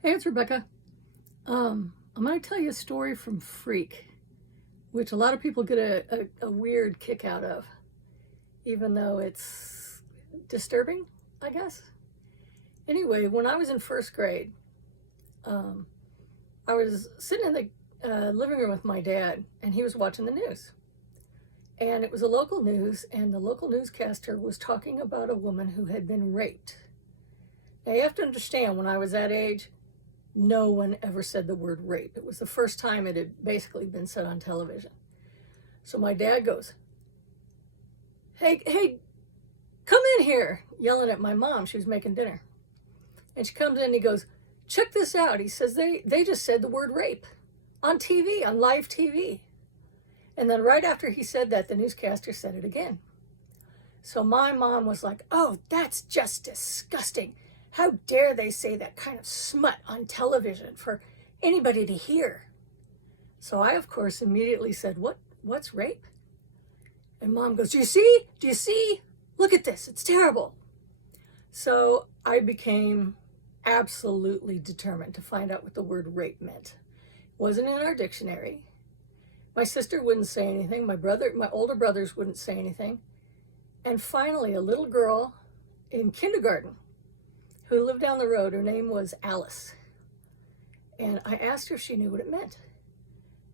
Hey, it's Rebecca. I'm going to tell you a story from Freak, which a lot of people get a weird kick out of, even though it's disturbing, I guess. Anyway, when I was in first grade, um, I was sitting in the living room with my dad, and he was watching the news. And it was a local news, and the local newscaster was talking about a woman who had been raped. Now, you have to understand, when I was that age, no one ever said the word rape. It was the first time it had basically been said on television. So my dad goes, hey, come in here, yelling at my mom. She was making dinner. And she comes in and he goes, check this out. He says, they just said the word rape on TV, on live TV. And then right after he said that, the newscaster said it again. So my mom was like, oh, that's just disgusting. How dare they say that kind of smut on television for anybody to hear? So I, of course, immediately said, what's rape? And Mom goes, do you see? Do you see? Look at this. It's terrible. So I became absolutely determined to find out what the word rape meant. It wasn't in our dictionary. My sister wouldn't say anything. My older brothers wouldn't say anything. And finally, a little girl in kindergarten who lived down the road, her name was Alice. And I asked her if she knew what it meant.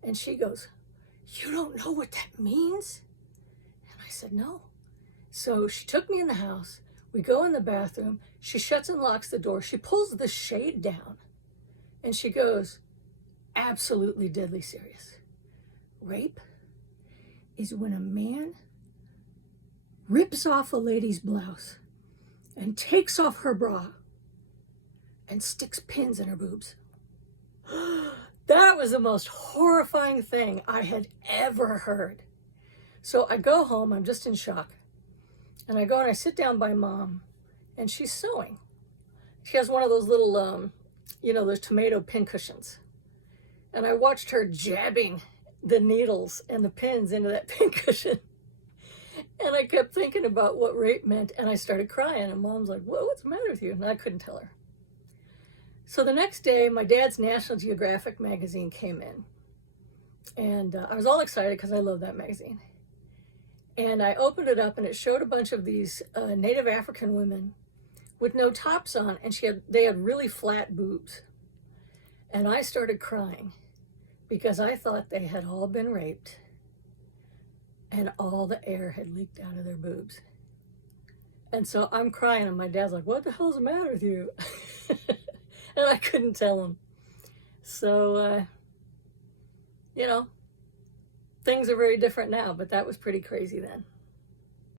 And she goes, you don't know what that means? And I said, no. So she took me in the house. We go in the bathroom. She shuts and locks the door. She pulls the shade down. And she goes, absolutely deadly serious. Rape is when a man rips off a lady's blouse and takes off her bra and sticks pins in her boobs. That was the most horrifying thing I had ever heard. So I go home, I'm just in shock. And I go and I sit down by Mom, and she's sewing. She has one of those little, those tomato pin cushions. And I watched her jabbing the needles and the pins into that pin cushion. And I kept thinking about what rape meant, and I started crying. And Mom's like, what's the matter with you? And I couldn't tell her. So the next day, my dad's National Geographic magazine came in. And I was all excited because I love that magazine. And I opened it up, and it showed a bunch of these Native African women with no tops on, and they had really flat boobs. And I started crying because I thought they had all been raped and all the air had leaked out of their boobs. And so I'm crying, and my dad's like, what the hell's the matter with you? And I couldn't tell him. So, things are very different now, but that was pretty crazy then.